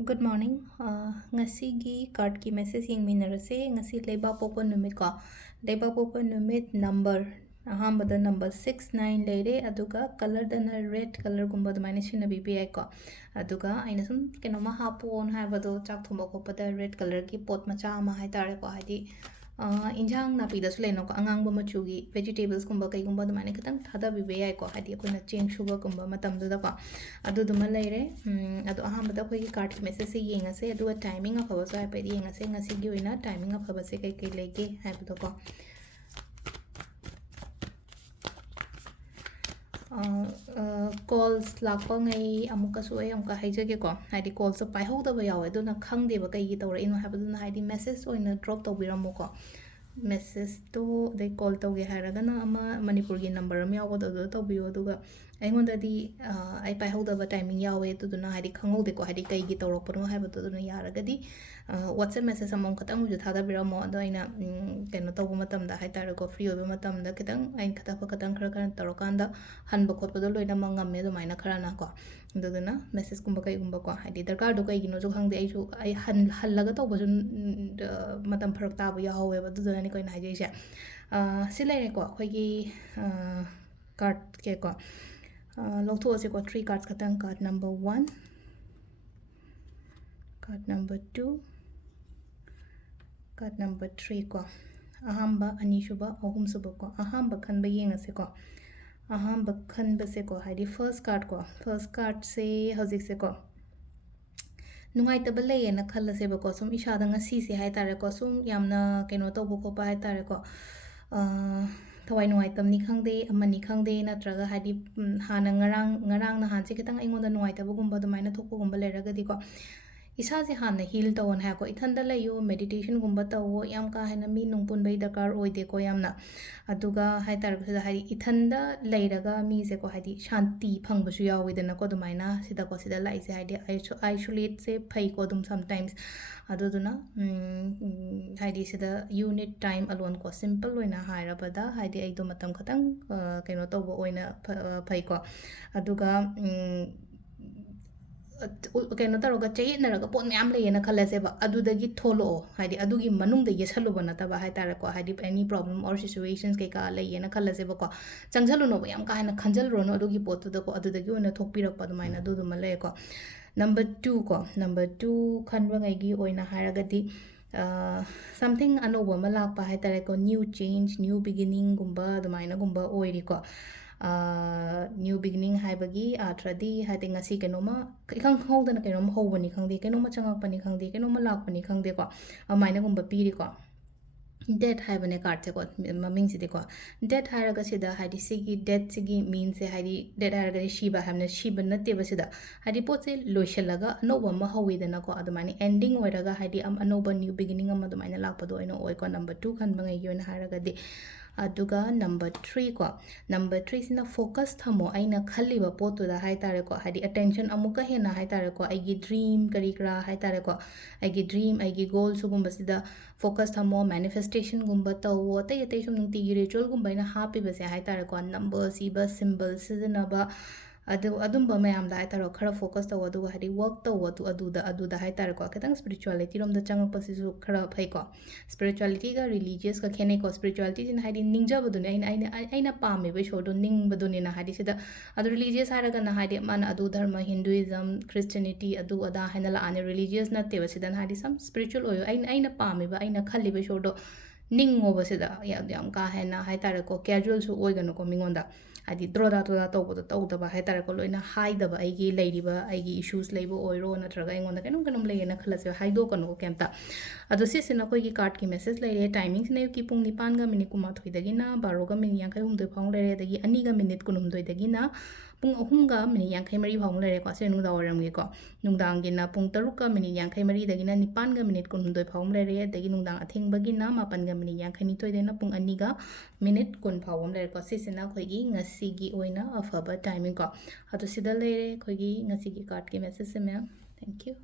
Good morning. Ngasigi card ki message yung minarase ngasi leba popo numit ko. Leba popo numit number ahambada number 69 leire aduga color dana red color gumba dumaina sina BPI ko. Aduga aina sum kenoma hapu on haibado chak thumba ko pada red color ki pot macha ama hai tare ko hadi injang na pida sule no ko angang ba machugi vegetables gumba kai gumba dumaina kitang thada BPI ko hadi ko na cheng sugar gumba matam du da ko adu duma leire adu ahambada ko ki card message se yengase adu timing of aba so hai pe yengase ngasi gi oina timing of aba se kai kai lege haibado ko calls lakpa ngai amuka su ai amka haijage ko haidi calls so pai hauda ba yawe duna khangde ba kai gi tawra ino habaduna haidi message oina drop tawbiramo ko message to they call tawge haragana ama manipur gi number am yawo do tawbiyo aduga aingonda di ai pai hauda ba timing yawe tuduna haidi khangaude ko haidi kai gi tawrokpano habadu duna yaragadi WhatsApp message among khatang ju thada biramo ado aina keno tawbu matam da haitare ko free obe matam da kitang ain khata pa katang khara khara tarokanda hanba khotpa do loina mangam me do maina khara na ko duduna message kumba kai kumba ko haidi darkar do kai gino jo khangde ai ju ai hallaga tawbu ju matam pharak ta bu ya hawe ba duduna ni ko na haije sha silai ko khoi gi card ke ko lotho se ko 3 cards khatang card number 1 card number 2 card number 3 ko ahamba anishuba ahum suba ko ahamba khanba yengase ko ahamba khanba se ko haidi first card se hojik se ko nungai tabal lay na khalla se ba ko sum ishada ngasi se hai tare ko sum yamna keno to bu ko pa hai tare ko thawai nungai tamni khangde amani khangde natraga haidi hana ngarang na han se kitang aingonda nungai tabu gumba do maina thokpo gumba leraga di ko isa se hanna heal tawon ha ko ithanda layo meditation gumba tawo yam ka hena mi nungpun bai dakar oide ko yamna aduga hai tar ko hai ithanda leiraga mi se ko hai shanti phang basu yawidana ko dumaina sida ko sida lai se hai isolate se phai ko dum sometimes aduduna hai sida unit time alone ko simple oina hairabada hai ai do matam khatang keno tawbo oina phai ko aduga keno taroga chayinaraga pot myam leyena khallaseba adudagi tholo haidi adugi manungda yesaluba nataba haitare ko haidi any problem or situations ke ka leyena khallaseba ko changjalu no yam ka hana khanjal ro no adugi pot da ko adudagi ona thokpirakpa dumaina adudu malay ko number 2 ko number 2 khanba ngai gi oina haragadi something anoba malakpa haitare ko new change new beginning gumba dumaina gumba oiri ko new beginning haibagi atradi haide ngasi kenoma ikhang khawdana kenoma hobani khangde kenoma changakpani khangde kenoma lakpani khangde ko amaina gumba piri ko death haibane card se ko maming sidi ko death haraga sida haidi sigi death sigi means se haidi death haraga shiba hamna shiba natte ba sida haidi pot se loishalaga anoba ma hawidana ko adumani ending oiraga haidi am anoba new beginning am adumaina lakpado ino oi ko number 2 khan bangai yona haraga di aduga number 3 ko number 3 sina focus thamo aina khaliba potu da hai tare ko hadi attention amuka hena hai tare ko aigi dream kari kra hai tare ko aigi dream aigi goal sugum basida focus thamo manifestation gumba tawo tai sum nungti ritual gumba ina happy base hai tare ko number siba symbol sidana ba adumba mayam da haitaro khara focus tawo adu hadi work tawo aduda haitaro ko ketang spirituality rom da changak pasisu khara phai ko spirituality ga religious ka khene ko spirituality jin hadi ningja badune aina pame be shodo ning badune na hadi sida adu religious haraga na hadi man adu dharma hinduism christianity adu ada hanala ane religious na te basidan hadi sam spiritual oyo aina pame ba aina khalli be shodo ning over sida yam ka hena haitaro ko casual su oigano ko mingonda adi droda tawboda tawdaba haitare ko loina haidaba aigi leiriba aigi issues leibo oiro natraga ingonda kanum leyena khalase haido kanu kemta adu sisina koi gi card ki message leire timing sine ki pung 9 ga minute kuma thoidagina 12 ga minute yankai humdoi phang leire dagi 2 ga minute kunumdoi dagina pung 3 ga minute yankai mari phang leire ko se nungda waram gi ko nungdang gi na pung 3 ga minute yankai mari dagina 9 ga minute kunumdoi phang leire dagi nungdang athing bagi na 9 ga minute yankai ni toidena pung 2 ga minute kun phawam leire ko sisina koi gi ngasigi oina afaba timing ko adu sida leire koi gi ngasigi card ki message se me thank you